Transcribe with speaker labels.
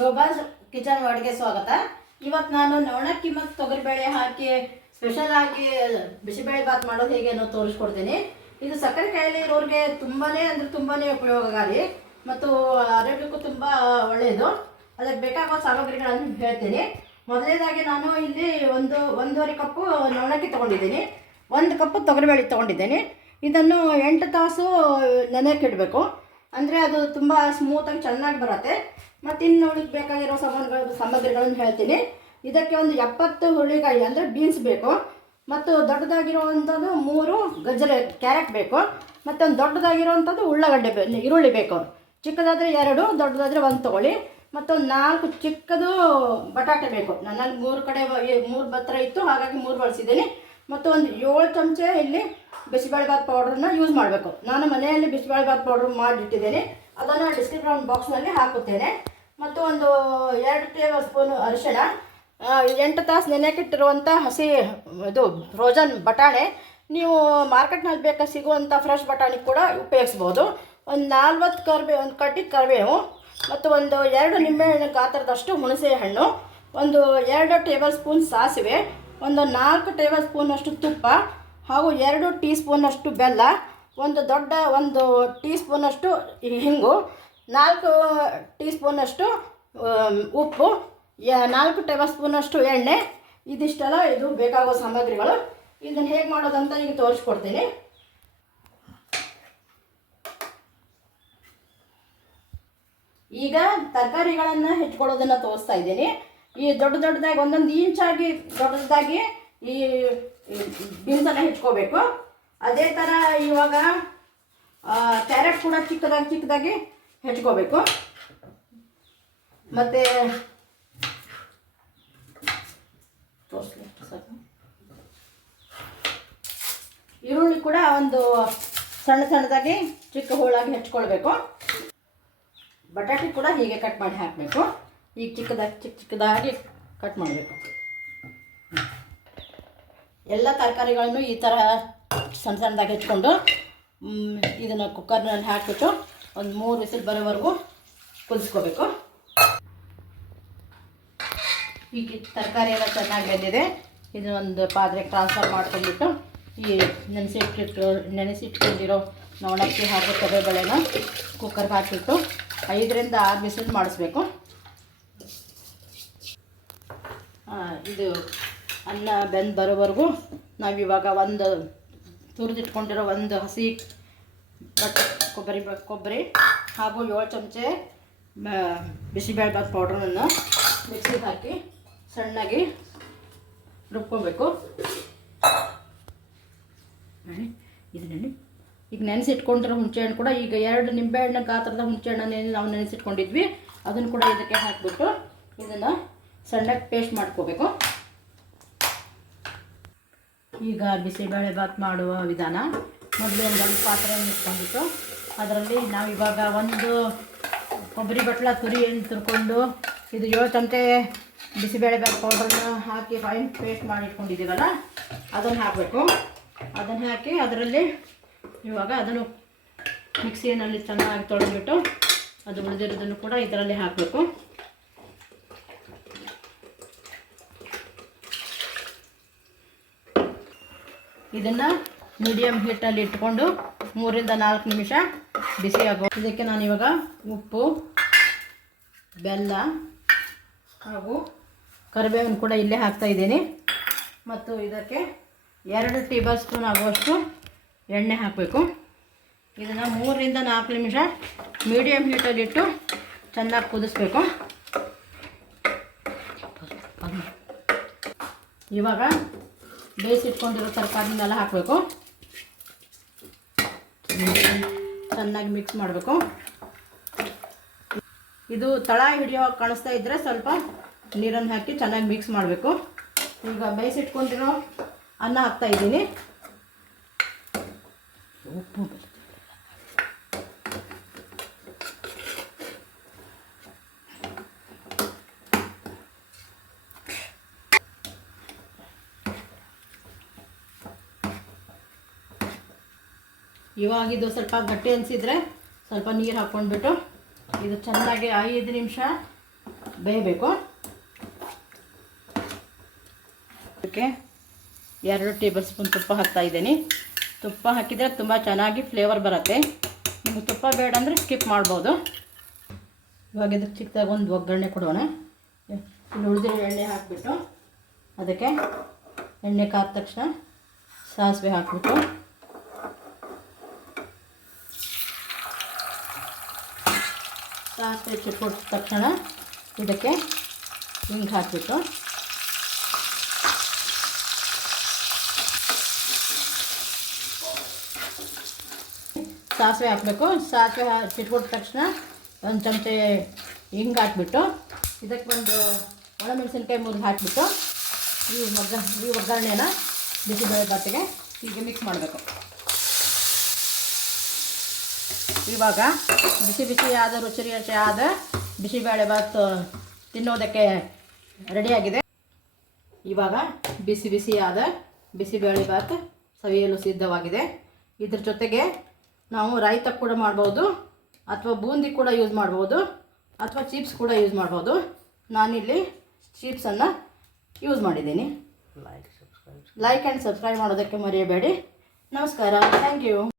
Speaker 1: Shobha kitchen ಅಡುಗೆ ಸ್ವಾಗತ. ಇವತ್ತು ನಾನು ನವಣಕ್ಕಿ ಮತ್ತು ತೊಗರಿಬೇಳೆ ಹಾಕಿ ಸ್ಪೆಷಲ್ ಆಗಿ ಬಿಸಿಬೇಳೆ ಬಾತ್ ಮಾಡೋದು ಹೇಗೆ ಅನ್ನೋದು ತೋರಿಸ್ಕೊಡ್ತೀನಿ. ಇದು ಸಕ್ಕರೆ ಕಾಯಿಲೆ ಇರೋರಿಗೆ ತುಂಬಾನೇ ಅಂದ್ರೆ ತುಂಬಾನೇ ಉಪಯೋಗಕಾರಿ ಮತ್ತು ಆರೋಗ್ಯಕ್ಕೂ ತುಂಬ ಒಳ್ಳೆಯದು ಅದಕ್ಕೆ ಬೇಕಾಗುವ ಸಾಮಗ್ರಿಗಳನ್ನು ಹೇಳ್ತೀನಿ. ಮೊದಲನೇದಾಗಿ ನಾನು ಇಲ್ಲಿ ಒಂದು ಒಂದೂವರೆ ಕಪ್ಪು ನವಣಕ್ಕಿ ತೊಗೊಂಡಿದ್ದೀನಿ. ಒಂದು ಕಪ್ಪು ತೊಗರಿಬೇಳೆ ತೊಗೊಂಡಿದ್ದೀನಿ. ಇದನ್ನು ಎಂಟು ತಾಸು ನೆನೆಕ್ಕಿಡಬೇಕು ಅಂದರೆ ಅದು ತುಂಬ ಸ್ಮೂತಾಗಿ ಚೆನ್ನಾಗಿ ಬರುತ್ತೆ. ಮತ್ತು ಇನ್ನು ಉಳಿಗೆ ಬೇಕಾಗಿರೋ ಸಾಮಾನುಗಳು, ಸಾಮಗ್ರಿಗಳನ್ನು ಹೇಳ್ತೀನಿ. ಇದಕ್ಕೆ ಒಂದು ಎಪ್ಪತ್ತು ಹುರುಳಿಕಾಯಿ ಅಂದರೆ ಬೀನ್ಸ್ ಬೇಕು. ಮತ್ತು ದೊಡ್ಡದಾಗಿರುವಂಥದ್ದು ಮೂರು ಗಜ್ಜರಿ ಕ್ಯಾರೆಟ್ ಬೇಕು. ಮತ್ತು ಒಂದು ದೊಡ್ಡದಾಗಿರುವಂಥದ್ದು ಉಳ್ಳಾಗಡ್ಡೆ ಬೇ, ಈರುಳ್ಳಿ ಬೇಕು. ಚಿಕ್ಕದಾದರೆ ಎರಡು, ದೊಡ್ಡದಾದರೆ ಒಂದು ತೊಗೊಳ್ಳಿ. ಮತ್ತೊಂದು ನಾಲ್ಕು ಚಿಕ್ಕದು ಬಟಾಟೆ ಬೇಕು. ನನ್ನಲ್ಲಿ ಮೂರು ಕಡೆ ಮೂರು ಬತ್ತರ ಇತ್ತು, ಹಾಗಾಗಿ ಮೂರು ಬಳಸಿದ್ದೀನಿ. ಮತ್ತು ಒಂದು ಏಳು ಚಮಚ ಇಲ್ಲಿ ಬಿಸಿಬೇಳೆಬಾತ್ ಪೌಡ್ರನ್ನ ಯೂಸ್ ಮಾಡಬೇಕು. ನಾನು ಮನೆಯಲ್ಲಿ ಬಿಸಿಬೇಳೆಬಾತ್ ಪೌಡ್ರ್ ಮಾಡಿಟ್ಟಿದ್ದೇನೆ. ಅದನ್ನು ಡಿಸ್ಕ್ರಿಪ್ಷನ್ ಬಾಕ್ಸ್ನಲ್ಲಿ ಹಾಕುತ್ತೇನೆ. ಮತ್ತು ಒಂದು ಎರಡು ಟೇಬಲ್ ಸ್ಪೂನು ಅರಿಶಿಣ ಎಂಟು ತಾಸು ನೆನೆಯಕ್ಕಿಟ್ಟಿರುವಂಥ ಹಸಿ, ಇದು ಫ್ರೋಜನ್ ಬಟಾಣೆ. ನೀವು ಮಾರ್ಕೆಟ್ನಲ್ಲಿ ಬೇಕಾ ಸಿಗುವಂಥ ಫ್ರೆಶ್ ಬಟಾಣಿ ಕೂಡ ಉಪಯೋಗಿಸ್ಬೋದು. ಒಂದು ನಾಲ್ವತ್ತು ಕರ್ಬೇ, ಒಂದು ಕಟ್ಟಿ ಕರಿಬೇವು ಮತ್ತು ಒಂದು ಎರಡು ನಿಂಬೆಹಣ್ಣು ಗಾತ್ರದಷ್ಟು ಹುಣಸೆ ಹಣ್ಣು ಒಂದು ಎರಡು ಟೇಬಲ್ ಸ್ಪೂನ್ ಸಾಸಿವೆ, ಒಂದು ನಾಲ್ಕು ಟೇಬಲ್ ಸ್ಪೂನಷ್ಟು ತುಪ್ಪ ಹಾಗೂ ಎರಡು ಟೀ ಸ್ಪೂನಷ್ಟು ಬೆಲ್ಲ, ಒಂದು ದೊಡ್ಡ ಒಂದು ಟೀ ಸ್ಪೂನಷ್ಟು ಹಿಂಗು ನಾಲ್ಕು ಟೀ ಸ್ಪೂನಷ್ಟು ಉಪ್ಪು ನಾಲ್ಕು ಟೇಬಲ್ ಸ್ಪೂನಷ್ಟು ಎಣ್ಣೆ, ಇದಿಷ್ಟೆಲ್ಲ ಇದು ಬೇಕಾಗುವ ಸಾಮಗ್ರಿಗಳು. ಇದನ್ನು ಹೇಗೆ ಮಾಡೋದಂತ ಈಗ ತೋರಿಸ್ಕೊಡ್ತೀನಿ. ಈಗ ತರಕಾರಿಗಳನ್ನು ಹೆಚ್ಕೊಳ್ಳೋದನ್ನು ತೋರಿಸ್ತಾ ಇದ್ದೀನಿ. ಈ ದೊಡ್ಡ ದೊಡ್ಡದಾಗಿ, ಒಂದೊಂದು ಇಂಚಾಗಿ ದೊಡ್ಡದಾಗಿ ಈ ಬೀನ್ಸನ್ನು ಹೆಚ್ಕೋಬೇಕು. ಅದೇ ಥರ ಇವಾಗ ಕ್ಯಾರೆಟ್ ಕೂಡ ಚಿಕ್ಕದಾಗಿ ಚಿಕ್ಕದಾಗಿ ಹೆಚ್ಕೋಬೇಕು. ಮತ್ತು ಈರುಳ್ಳಿ ಕೂಡ ಒಂದು ಸಣ್ಣ ಸಣ್ಣದಾಗಿ ಚಿಕ್ಕ ಹೋಳಾಗಿ ಹೆಚ್ಕೊಳ್ಬೇಕು. ಬಟಾಟೆ ಕೂಡ ಹೀಗೆ ಕಟ್ ಮಾಡಿ ಹಾಕಬೇಕು. ಈಗ ಚಿಕ್ಕದಾಗಿ ಚಿಕ್ಕ ಚಿಕ್ಕದಾಗಿ ಕಟ್ ಮಾಡಬೇಕು. ಎಲ್ಲ ತರಕಾರಿಗಳನ್ನು ಈ ಥರ ಸಣ್ಣ ಸಣ್ಣದಾಗಿ ಹೆಚ್ಕೊಂಡು ಇದನ್ನು ಕುಕ್ಕರ್ನಲ್ಲಿ ಹಾಕಿಬಿಟ್ಟು ಒಂದು ಮೂರು ವಿಸಿಲ್ ಬರೋವರೆಗೂ ಕುದಿಸ್ಕೋಬೇಕು. ಈಗ ತರಕಾರಿ ಎಲ್ಲ ಚೆನ್ನಾಗಿ ಬೆಂದಿದೆ. ಇದು ಒಂದು ಪಾತ್ರೆಗೆ ಟ್ರಾನ್ಸ್ಫರ್ ಮಾಡ್ಕೊಂಡ್ಬಿಟ್ಟು ಈ ನೆನೆಸಿಟ್ಟು ನೆನೆಸಿಟ್ಕೊಂಡಿರೋ ನೋಡಕ್ಕೆ ಹಾಗೂ ತೊಗರಿಬೇಳೆನ ಕುಕ್ಕರ್ಗೆ ಹಾಕಿಬಿಟ್ಟು ಐದರಿಂದ ಆರು ವಿಸಿಲ್ ಮಾಡಿಸ್ಬೇಕು. ಇದು ಅನ್ನ ಬೆಂದು ಬರೋವರೆಗೂ ನಾವಿವಾಗ ಒಂದು ತುರಿದಿಟ್ಕೊಂಡಿರೋ ಒಂದು ಹಸಿ ಬಟ್ ಕೊಬ್ಬರಿ ಕೊಬ್ಬರಿ ಹಾಗೂ ಏಳು ಚಮಚೆ ಬಿಸಿಬೇಳೆಬಾತ್ ಪೌಡ್ರನ್ನು ಮಿಕ್ಸಿಗೆ ಹಾಕಿ ಸಣ್ಣಗೆ ರುಬ್ಕೊಬೇಕು. ಇದು ನೋಡಿ. ಈಗ ನೆನೆಸಿಟ್ಕೊಂಡಿರೋ ಹುಣಸೆಹಣ್ಣು ಕೂಡ ಈಗ ಎರಡು ನಿಂಬೆಹಣ್ಣು ಗಾತ್ರದ ಹುಣಸೆಹಣ್ಣು ನೆನೆ, ನಾವು ನೆನೆಸಿಟ್ಕೊಂಡಿದ್ವಿ. ಅದನ್ನು ಕೂಡ ಇದಕ್ಕೆ ಹಾಕಿಬಿಟ್ಟು ಇದನ್ನು ಸಣ್ಣಗೆ ಪೇಸ್ಟ್ ಮಾಡ್ಕೋಬೇಕು. ಈಗ ಬಿಸಿಬೇಳೆ ಬಾತ್ ಮಾಡುವ ವಿಧಾನ. ಮೊದಲು ಒಂದು ಪಾತ್ರೆ ಪಾತ್ರೆಯನ್ನು ಇಟ್ಕೊಂಡ್ಬಿಟ್ಟು ಅದರಲ್ಲಿ ನಾವು ಇವಾಗ ಒಂದು ಕೊಬ್ಬರಿ ಬಟ್ಲ, ತುರಿಯನ್ನು ತುರ್ಕೊಂಡು ಇದು ಏಳು ಬಿಸಿಬೇಳೆ ಬಾತ್ ಪೌಡ್ರನ್ನ ಹಾಕಿ ಫೈನ್ ಪೇಸ್ಟ್ ಮಾಡಿ ಇಟ್ಕೊಂಡಿದ್ದೀವಲ್ಲ ಅದನ್ನು ಹಾಕಬೇಕು. ಅದನ್ನು ಹಾಕಿ ಅದರಲ್ಲಿ ಇವಾಗ ಅದನ್ನು ಮಿಕ್ಸಿಯಲ್ಲಿ ಚೆನ್ನಾಗಿ ತೊಳೆದ್ಬಿಟ್ಟು ಅದು ಉಳಿದಿರೋದನ್ನು ಕೂಡ ಇದರಲ್ಲಿ ಹಾಕಬೇಕು. ಇದನ್ನು ಮೀಡಿಯಮ್ ಹೀಟಲ್ಲಿ ಇಟ್ಕೊಂಡು ಮೂರಿಂದ ನಾಲ್ಕು ನಿಮಿಷ ಬಿಸಿ ಆಗೋ ಇದಕ್ಕೆ ನಾನು ಇವಾಗ ಉಪ್ಪು, ಬೆಲ್ಲ ಹಾಗೂ ಕರಿಬೇವನ್ನು ಕೂಡ ಇಲ್ಲೇ ಹಾಕ್ತಾ ಇದ್ದೀನಿ. ಮತ್ತು ಇದಕ್ಕೆ ಎರಡು ಟೇಬಲ್ ಸ್ಪೂನ್ ಆಗುವಷ್ಟು ಎಣ್ಣೆ ಹಾಕಬೇಕು. ಇದನ್ನು ಮೂರರಿಂದ ನಾಲ್ಕು ನಿಮಿಷ ಮೀಡಿಯಮ್ ಹೀಟಲ್ಲಿಟ್ಟು ಚೆನ್ನಾಗಿ ಕುದಿಸ್ಬೇಕು. ಇವಾಗ ಬೇಯಿಸಿಟ್ಕೊಂಡಿರೋ ತರಕಾರಿನೆಲ್ಲ ಹಾಕಬೇಕು. ಚೆನ್ನಾಗಿ ಮಿಕ್ಸ್ ಮಾಡಬೇಕು. ಇದು ತಳ ಹಿಡಿಯೋ ಕಾಣಿಸ್ತಾ ಇದ್ದರೆ ಸ್ವಲ್ಪ ನೀರನ್ನು ಹಾಕಿ ಚೆನ್ನಾಗಿ ಮಿಕ್ಸ್ ಮಾಡಬೇಕು. ಈಗ ಬೇಯಿಸಿಟ್ಕೊಂಡಿರೋ ಅನ್ನ ಹಾಕ್ತಾ ಇದ್ದೀನಿ. ಉಪ್ಪು ಇವಾಗ ಇದು ಸ್ವಲ್ಪ ಗಟ್ಟಿ ಅನಿಸಿದ್ರೆ ಸ್ವಲ್ಪ ನೀರು ಹಾಕ್ಕೊಂಡ್ಬಿಟ್ಟು ಇದು ಚೆನ್ನಾಗಿ ಐದು ನಿಮಿಷ ಬೇಯಬೇಕು. ಅದಕ್ಕೆ ಎರಡು ಟೇಬಲ್ ಸ್ಪೂನ್ ತುಪ್ಪ ಹಾಕ್ತಾ ಇದ್ದೀನಿ. ತುಪ್ಪ ಹಾಕಿದರೆ ತುಂಬ ಚೆನ್ನಾಗಿ ಫ್ಲೇವರ್ ಬರುತ್ತೆ. ನಿಮಗೆ ತುಪ್ಪ ಬೇಡ ಅಂದರೆ ಸ್ಕಿಪ್ ಮಾಡ್ಬೋದು. ಇವಾಗ ಇದಕ್ಕೆ ಚಿಕ್ಕದಾಗಿ ಒಂದು ಒಗ್ಗರಣೆ ಕೊಡೋಣ. ಇಲ್ಲಿ ಉಳಿದಿರೋ ಎಣ್ಣೆ ಹಾಕಿಬಿಟ್ಟು ಅದಕ್ಕೆ ಎಣ್ಣೆ ಕಾದ ತಕ್ಷಣ ಸಾಸಿವೆ ಹಾಕ್ಬಿಟ್ಟು ಸಾಸಿವೆ ಚಿಟ್ಕೊಟ್ಟ ತಕ್ಷಣ ಇದಕ್ಕೆ ಹಿಂಗೆ ಹಾಕಿಬಿಟ್ಟು ಸಾಸಿವೆ ಹಾಕಬೇಕು. ಸಾಸಿವೆ ಚಿಟ್ಕೊಟ್ಟ ತಕ್ಷಣ ಒಂದು ಚಮಚೆ ಹಿಂಗೆ ಹಾಕ್ಬಿಟ್ಟು ಇದಕ್ಕೆ ಒಂದು ಒಣಮೆಣಸಿನ್ಕಾಯಿ ಮುರಿದು ಹಾಕಿಬಿಟ್ಟು ಈ ಒಗ್ಗ ಈ ಒಗ್ಗರಣೆನ ಬಿಸಿಬೇಳೆ ಬಾತಿಗೆ ಹೀಗೆ ಮಿಕ್ಸ್ ಮಾಡಬೇಕು. ಇವಾಗ ಬಿಸಿ ಬಿಸಿಯಾದ ಆದ ರುಚಿ ರುಚಿಯಾದ ಆದ ಬಿಸಿಬೇಳೆ ಬಾತ್ ತಿನ್ನೋದಕ್ಕೆ ರೆಡಿಯಾಗಿದೆ ಇವಾಗ ಬಿಸಿ ಬಿಸಿಯಾದ ಬಿಸಿಬೇಳೆ ಬಾತ್ ಸವಿಯಲು ಸಿದ್ಧವಾಗಿದೆ. ಇದ್ರ ಜೊತೆಗೆ ನಾವು ರೈತ ಕೂಡ ಮಾಡ್ಬೋದು ಅಥವಾ ಬೂಂದಿ ಕೂಡ ಯೂಸ್ ಮಾಡ್ಬೋದು ಅಥವಾ ಚಿಪ್ಸ್ ಕೂಡ ಯೂಸ್ ಮಾಡ್ಬೋದು. ನಾನಿಲ್ಲಿ ಚಿಪ್ಸನ್ನು ಯೂಸ್ ಮಾಡಿದ್ದೀನಿ. ಲೈಕ್ ಆ್ಯಂಡ್ ಸಬ್ಸ್ಕ್ರೈಬ್ ಮಾಡೋದಕ್ಕೆ ಮರೆಯಬೇಡಿ. ನಮಸ್ಕಾರ. Thank you